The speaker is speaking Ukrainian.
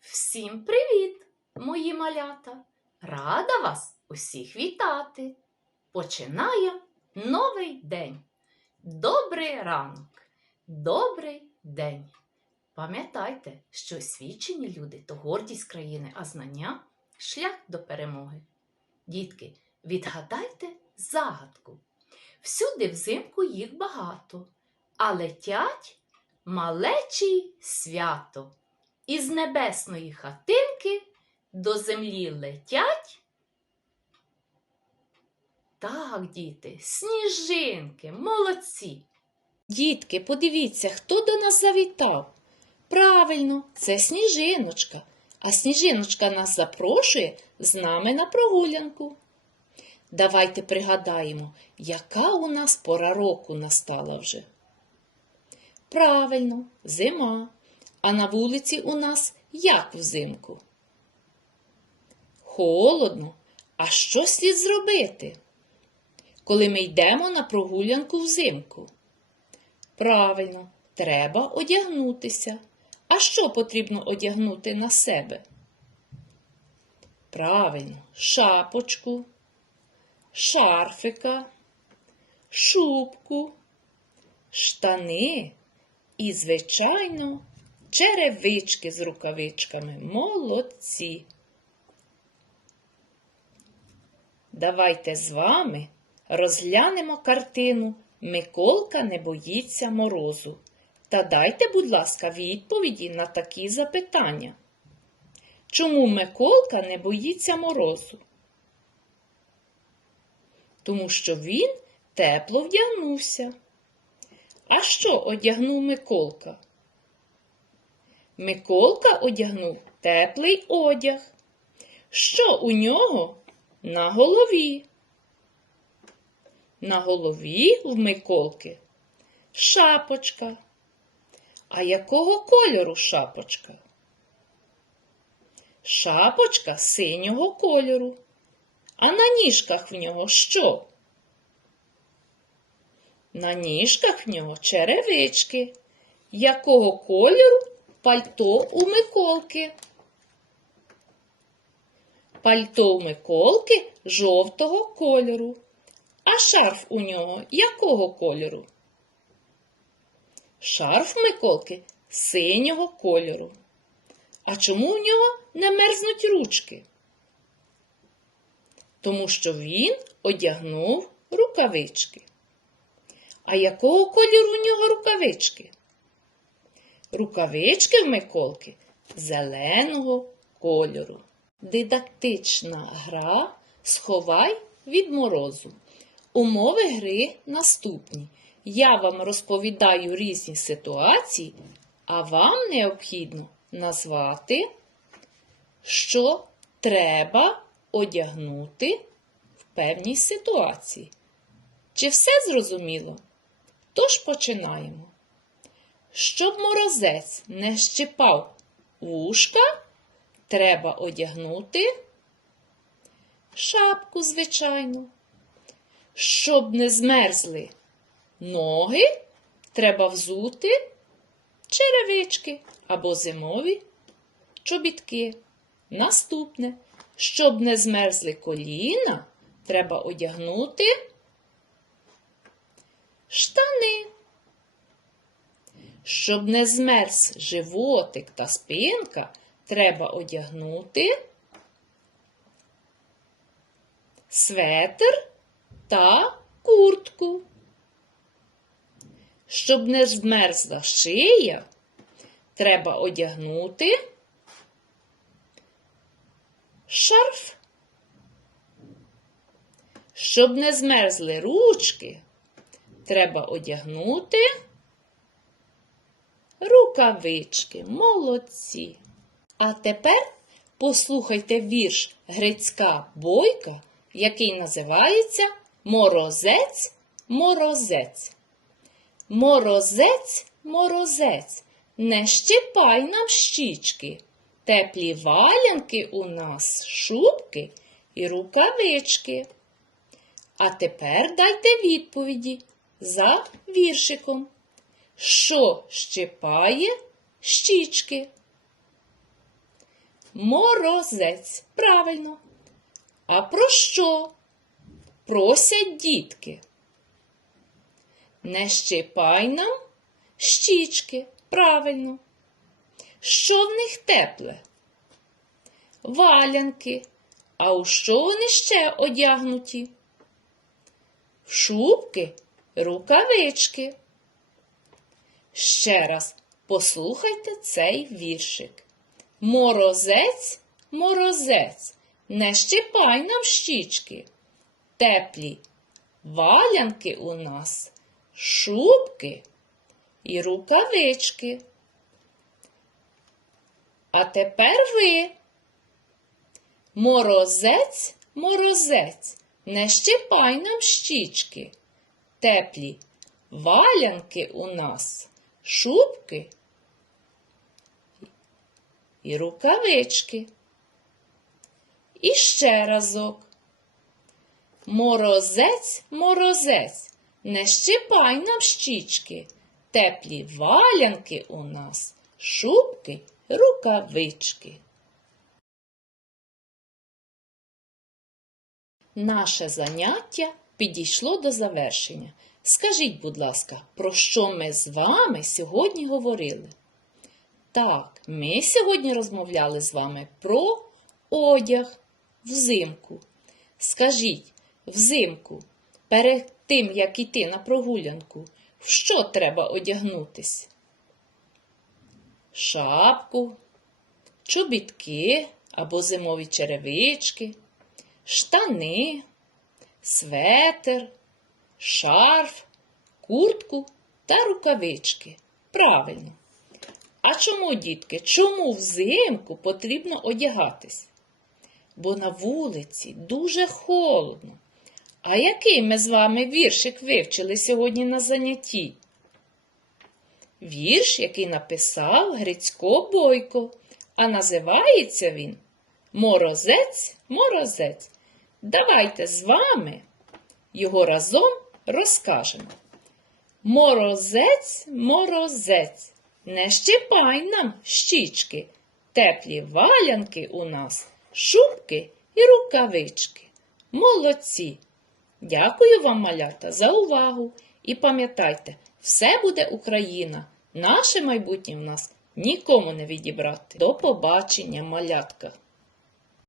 Всім привіт, мої малята! Рада вас усіх вітати! Починає новий день. Добрий ранок, добрий день. Пам'ятайте, що освічені люди то гордість країни, а знання шлях до перемоги. Дітки, відгадайте загадку. Всюди взимку їх багато, а летять малечі свято. Із небесної хатинки до землі летять. Так, діти, сніжинки, молодці. Дітки, подивіться, хто до нас завітав. Правильно, це сніжиночка. А сніжиночка нас запрошує з нами на прогулянку. Давайте пригадаємо, яка у нас пора року настала вже. Правильно, зима. А на вулиці у нас як взимку? Холодно. А що слід зробити? Коли ми йдемо на прогулянку взимку? Правильно, треба одягнутися. А що потрібно одягнути на себе? Правильно, шапочку, шарфика, шубку, штани і, звичайно, черевички з рукавичками. Молодці. Давайте з вами розглянемо картину Миколка не боїться морозу. Та дайте, будь ласка, відповіді на такі запитання. Чому Миколка не боїться морозу? Тому що він тепло вдягнувся. А що одягнув Миколка? Миколка одягнув теплий одяг. Що у нього на голові? На голові в Миколки шапочка. А якого кольору шапочка? Шапочка синього кольору. А на ніжках в нього що? На ніжках в нього черевички. Якого кольору пальто у Миколки? Пальто у Миколки жовтого кольору. А шарф у нього якого кольору? Шарф Миколки синього кольору. А чому у нього не мерзнуть ручки? Тому що він одягнув рукавички. А якого кольору у нього рукавички? Рукавички в Миколки зеленого кольору. Дидактична гра Сховай від морозу. Умови гри наступні. Я вам розповідаю різні ситуації, а вам необхідно назвати, що треба одягнути в певній ситуації. Чи все зрозуміло? Тож починаємо. Щоб морозець не щипав вушка, треба одягнути шапку, звичайно. Щоб не змерзли ноги, треба взути черевички або зимові чобітки. Наступне, щоб не змерзли коліна, треба одягнути штани. Щоб не змерз животик та спинка, треба одягнути светр та куртку. Щоб не змерзла шия, треба одягнути шарф. Щоб не змерзли ручки, треба одягнути рукавички. Молодці. А тепер послухайте вірш Грицька Бойка, який називається Морозець, морозець. Морозець, морозець, не щипай нам щічки. Теплі валянки у нас, шубки і рукавички. А тепер дайте відповіді за віршиком. Що щипає щічки? Морозець. Правильно. А про що? Просять дітки. Не щипай нам щічки. Правильно. Що в них тепле? Валянки. А у що вони ще одягнуті? В шубки, рукавички. Ще раз послухайте цей віршик. Морозець, морозець, не щипай нам щічки. Теплі валянки у нас, шубки і рукавички. А тепер ви. Морозець, морозець, не щипай нам щічки. Теплі валянки у нас, шубки і рукавички. І ще разок. Морозець, морозець, не щипай нам щічки. Теплі валянки у нас, шубки, рукавички. Наше заняття підійшло до завершення. Скажіть, будь ласка, про що ми з вами сьогодні говорили? Так, ми сьогодні розмовляли з вами про одяг взимку. Скажіть, взимку, перед тим, як іти на прогулянку, в що треба одягнутись? Шапку, чобітки або зимові черевички, штани, светер, шарф, куртку та рукавички. Правильно. А чому, дітки, чому взимку потрібно одягатись? Бо на вулиці дуже холодно. А який ми з вами віршик вивчили сьогодні на занятті? Вірш, який написав Грицько Бойко, а називається він Морозець, морозець. Давайте з вами його разом розкажемо. Морозець, морозець, не щипай нам щічки, теплі валянки у нас, шубки і рукавички. Молодці! Дякую вам, малята, за увагу. І пам'ятайте, все буде Україна. Наше майбутнє в нас нікому не відібрати. До побачення, малятка!